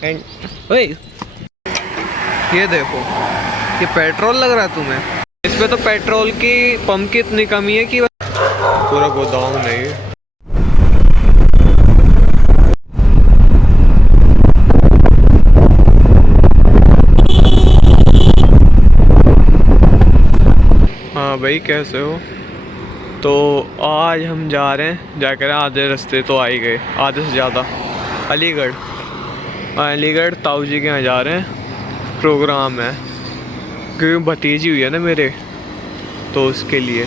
And ओए ये देखो, ये पेट्रोल लग रहा है तुम्हें? इस पे तो पेट्रोल की पंप की इतनी कमी है कि पूरा गोदाम नहीं है। हाँ भाई कैसे हो? तो आज हम जा रहे हैं, जा कर आधे रास्ते तो आ ही गए, आधे से ज़्यादा। अलीगढ़ ताऊ जी के यहाँ जा रहे हैं, प्रोग्राम है क्योंकि भतीजी हुई है ना मेरे, तो उसके लिए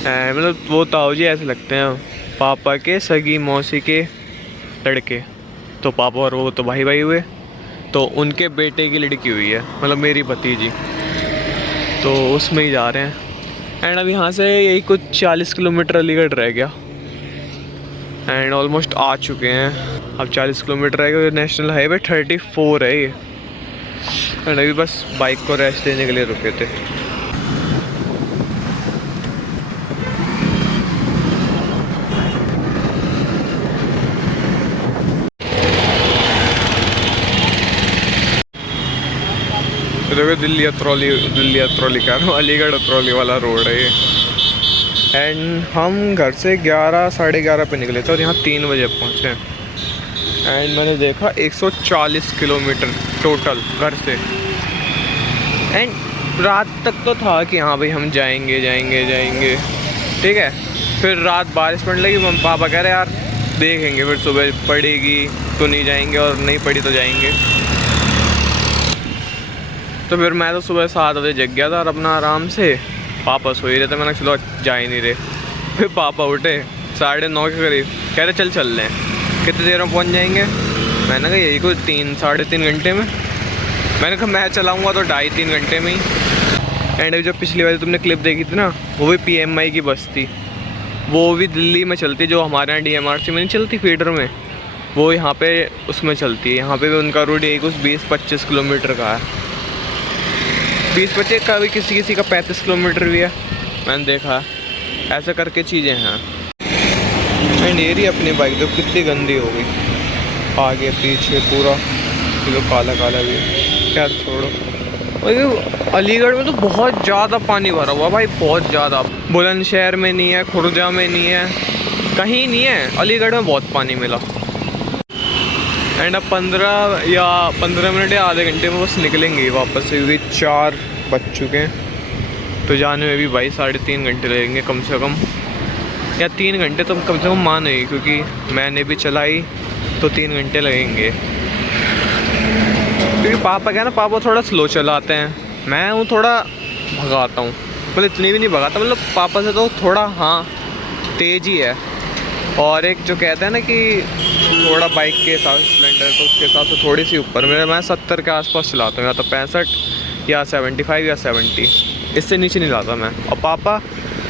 मतलब वो ताऊ जी ऐसे लगते हैं पापा के सगी मौसी के लड़के, तो पापा और वो तो भाई भाई हुए, तो उनके बेटे की लड़की हुई है, मतलब मेरी भतीजी, तो उसमें ही जा रहे हैं। एंड अब यहाँ से यही कुछ 40 किलोमीटर अलीगढ़ रह गया एंड ऑलमोस्ट आ चुके हैं। अब 40 किलोमीटर रह गया, नेशनल हाईवे 34 है ये। एंड अभी बस बाइक को रेस्ट देने के लिए रुके थे। देखो दिल्ली अतरौली कह रहा हूँ, अलीगढ़ अतरौली वाला रोड है ये। एंड हम घर से 11 साढ़े 11 पे निकले थे और यहाँ 3 बजे पहुँचे। एंड मैंने देखा 140 किलोमीटर टोटल घर से। एंड रात तक तो था कि हाँ भाई हम जाएंगे, ठीक है। फिर रात बारिश पड़ने लगी, पापा कह रहे यार देखेंगे, फिर सुबह पड़ेगी तो नहीं जाएंगे और नहीं पड़ी तो जाएंगे। तो फिर मैं तो सुबह 7 बजे जग गया था और अपना आराम से, पापा सो ही रहे थे, मैंने चलो जा ही नहीं रहे। फिर पापा उठे 9:30 के करीब, कह रहे चल लें, कितनी देर में पहुंच जाएंगे? मैंने कहा यही कुछ 3-3.5 घंटे में। मैंने कहा मैं चलाऊंगा तो 2.5-3 घंटे में ही। एंड जो पिछली वाली तुमने क्लिप देखी थी ना, वो भी PMI की बस थी, वो भी दिल्ली में चलती, जो हमारे यहाँ DMRC में नहीं चलती फीडर में, वो यहाँ पे उसमें चलती है। यहाँ पे भी उनका रूट यही कुछ 20-25 किलोमीटर का है, 20-25 का भी, किसी का 35 किलोमीटर भी है, मैंने देखा ऐसा करके चीज़ें हैं। एंड ये रही अपनी बाइक, तो कितनी गंदी हो गई, आगे पीछे पूरा तो काला भी है। क्या छोड़ो। और अलीगढ़ में तो बहुत ज़्यादा पानी भरा हुआ भाई, बहुत ज़्यादा। बुलंदशहर में नहीं है, खुर्जा में नहीं है, कहीं नहीं है, अलीगढ़ में बहुत पानी मिला। एंड अब 15 मिनट या आधे घंटे में बस निकलेंगे वापस से, क्योंकि 4 बज चुके हैं। तो जाने में भी भाई 3.5 घंटे लगेंगे कम से कम, या 3 घंटे तो कम से कम माने, क्योंकि मैंने भी चलाई तो 3 घंटे लगेंगे। क्योंकि पापा क्या ना, पापा थोड़ा स्लो चलाते हैं, मैं हूँ थोड़ा भगाता हूँ, मतलब इतनी भी नहीं भगाता, मतलब पापा से तो थोड़ा हाँ तेज़ ही है। और एक जो कहते हैं ना कि थोड़ा बाइक के हिसाब से स्प्लेंडर, तो उसके हिसाब से थोड़ी सी ऊपर, मैं 70 के आसपास चलाता हूँ, या तो 65 या 75 या 70, इससे नीचे नहीं लाता मैं। और पापा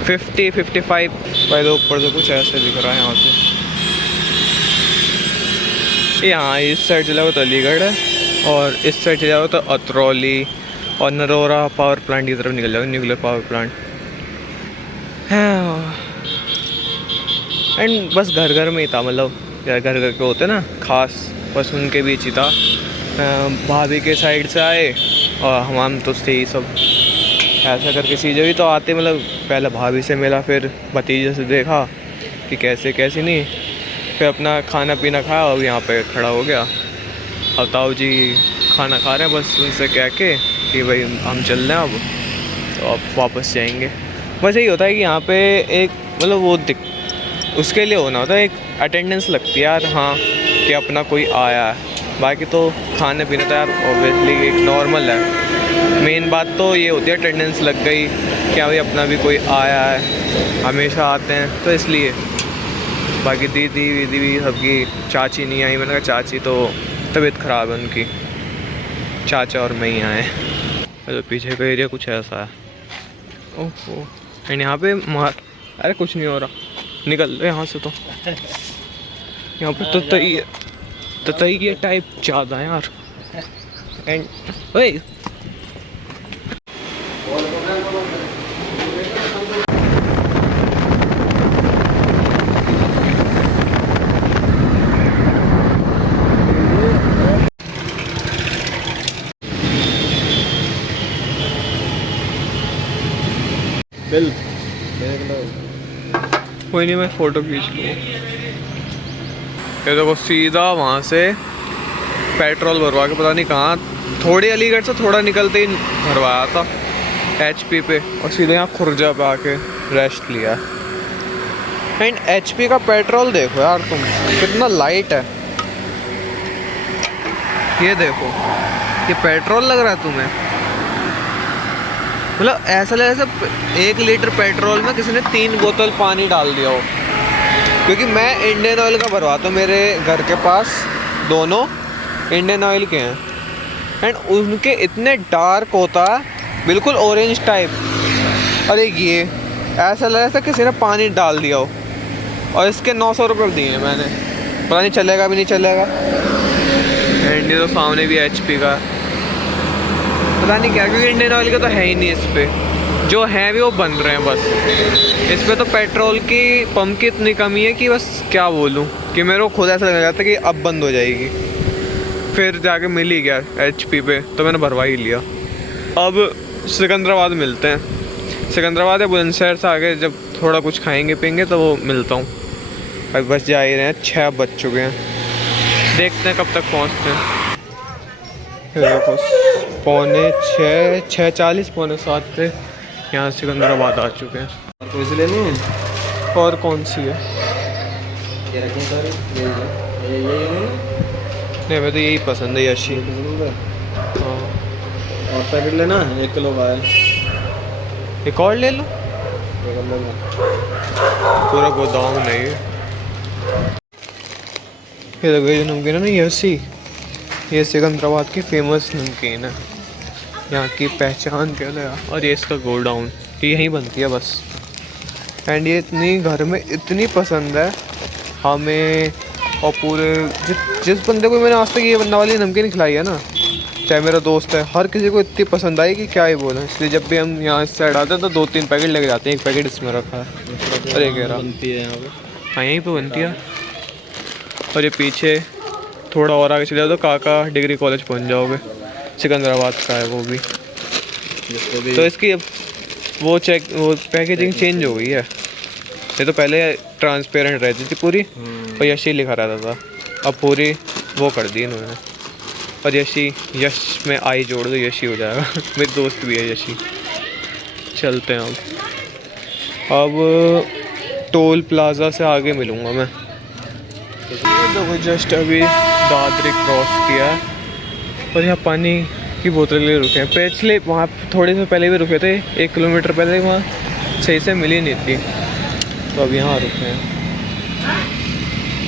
50-55। पहले ऊपर से कुछ ऐसे दिख रहा है यहाँ से, यहाँ इस साइड चला हुआ तो अलीगढ़ है, और इस साइड चला हुआ तो अतरौली और नरोरा पावर प्लांट की तरफ निकल जाओगे, न्यूक्लियर पावर प्लांट है। एंड बस घर में ही था, मतलब घर के होते ना खास, बस उनके बीच ही था। भाभी के साइड से आए और हम तो थे ही सब, ऐसा करके चीज़ें भी तो आते, मतलब पहले भाभी से मिला, फिर भतीजे से देखा कि कैसे नहीं, फिर अपना खाना पीना खाया और यहाँ पे खड़ा हो गया। अब ताऊ जी खाना खा रहे हैं, बस उनसे कह के कि भाई हम चल रहे हैं अब, तो अब वापस जाएंगे। बस यही होता है कि यहाँ पे एक मतलब वो उसके लिए होना होता है, एक अटेंडेंस लगती है यार, हाँ कि अपना कोई आया है। बाकी तो खाने पीने तो यार ऑब्वियसली एक नॉर्मल है, मेन बात तो ये होती है अटेंडेंस लग गई, क्या भाई अपना भी कोई आया है, हमेशा आते हैं तो इसलिए। बाकी दीदी भी सबकी, चाची नहीं आई, मैंने कहा चाची तो तबीयत ख़राब है उनकी, चाचा और मैं ही आए। तो पीछे का एरिया कुछ ऐसा है, ओहो। एंड यहाँ पे अरे कुछ नहीं हो रहा, निकल रहे यहाँ से। तो यहाँ पे तो तई टाइप ज़्यादा है यार। एंड ओए बिल कोई नहीं, मैं फ़ोटो खींच लूँ। ये देखो सीधा वहाँ से पेट्रोल भरवा के पता नहीं कहाँ, थोड़ी अलीगढ़ से थोड़ा निकलते ही भरवाया था HP पे, और सीधे यहाँ खुर्जा पे आके रेस्ट लिया। एंड HP का पेट्रोल देखो यार तुम, कितना लाइट है। ये देखो, ये पेट्रोल लग रहा है तुम्हें, मतलब ऐसा लग रहा है 1 लीटर पेट्रोल में किसी ने 3 बोतल पानी डाल दिया हो। क्योंकि मैं इंडियन ऑयल का भरवाता हूँ, मेरे घर के पास दोनों इंडियन ऑयल के हैं, एंड उनके इतने डार्क होता है, बिल्कुल ऑरेंज टाइप। और एक ये ऐसा लग रहा था किसी ने पानी डाल दिया हो। और इसके 900 रुपये दिए हैं मैंने, पता नहीं चलेगा भी नहीं चलेगा। एंड ये तो सामने भी HP का, पता नहीं क्या, क्योंकि इंडियन ऑयल का तो है ही नहीं इस पर, जो है भी वो बन रहे हैं बस। इस पर तो पेट्रोल की पंप की इतनी कमी है कि बस क्या बोलूँ, कि मेरे को खुद ऐसा लग जाता है कि अब बंद हो जाएगी। फिर जाके मिल ही गया HP पे, तो मैंने भरवा ही लिया। अब सिकंदराबाद मिलते हैं, सिकंदराबाद या बुलंदशहर से आगे जब थोड़ा कुछ खाएंगे पियेंगे तो वो मिलता हूँ। अभी बस जा ही रहे हैं, 6 बज चुके हैं, देखते हैं कब तक पहुँचते हैं। देखो 6:45 6:40 6:45 पे यहाँ सिकंदराबाद आ चुके हैं। और कोई से लेनी है? और कौन सी है? ये रखें सारे, ये नहीं, मैं तो यही पसंद है, यशी। हाँ, और पैकेट लेना है, 1 किलो का है। एक और ले लो, पूरा गोदाम नहीं। ये देखो, ये नमकीन है ना यशी, ये सिकंदराबाद की फेमस नमकीन है, यहाँ की पहचान क्या लगा। और ये इसका गोडाउन, ये यहीं बनती है बस। एंड ये इतनी घर में इतनी पसंद है हमें, और पूरे जिस बंदे को मैंने आज तक ये बनने वाली नमकीन खिलाई है ना, चाहे मेरा दोस्त है, हर किसी को इतनी पसंद आई कि क्या ही बोलें। इसलिए जब भी हम यहाँ इस साइड आते हैं तो 2-3 पैकेट लेके जाते हैं। 1 पैकेट इसमें रखा है। अरे कह रहा बनती है यहाँ पे। हाँ, यहीं पे बनती है। और ये पीछे थोड़ा और आगे चले जाओ तो काका डिग्री कॉलेज पहुँच जाओगे, सिकंदराबाद का है वो भी। तो इसकी अब वो पैकेजिंग चेंज हो गई है। ये तो पहले ट्रांसपेरेंट रहती थी पूरी, और यशी लिखा रहता था, अब पूरी वो कर दी इन्होंने। और यशी, यश में आई जोड़ दो, यशी हो जाएगा। मेरी दोस्त भी है यशी। चलते हैं अब टोल प्लाज़ा से आगे मिलूँगा मैं। तो जस्ट अभी दादरी क्रॉस किया है, और यहाँ पानी की बोतल ले रुके हैं। पिछले वहाँ थोड़े से पहले भी रुके थे, 1 किलोमीटर पहले, वहाँ सही से मिली नहीं थी, तो अब यहाँ रुके हैं।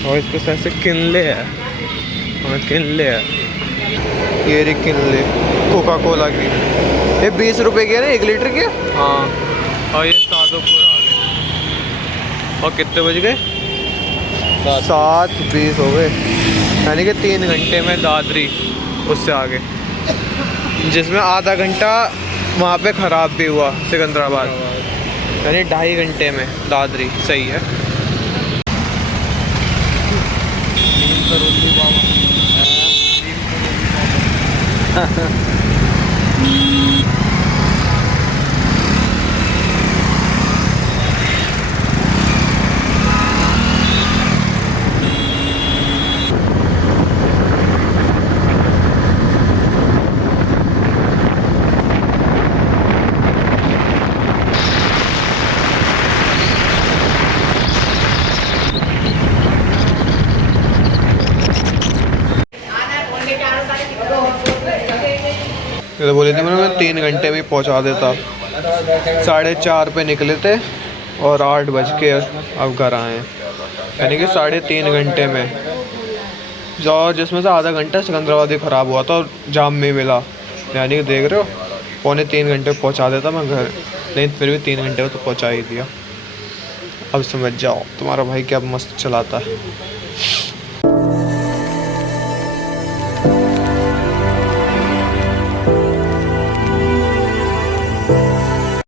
और इसके साथ से किनले है, हाँ किनले है, ये रे किनले कोका कोला की। ये 20 रुपए की है ना 1 लीटर की। हाँ, और ये सादोपुर आ गए। और कितने बज गए? 7:20 हो गए, यानी कि 3 घंटे में दादरी उससे आगे, जिसमें आधा घंटा वहाँ पे ख़राब भी हुआ सिकंदराबाद, यानी 2.5 घंटे में दादरी। सही है। ये तो बोले थे मैं 3 घंटे में पहुंचा देता। 4:30 पे निकले थे और 8 बज के अब घर आए हैं, यानी कि 3.5 घंटे में। और जिसमें से आधा घंटा सिकंदराबाद ही ख़राब हुआ था और जाम में मिला, यानी कि देख रहे हो 2.25 घंटे पहुंचा देता मैं घर, लेकिन फिर भी 3 घंटे में तो पहुंचा ही दिया। अब समझ जाओ तुम्हारा भाई क्या मस्त चलाता है।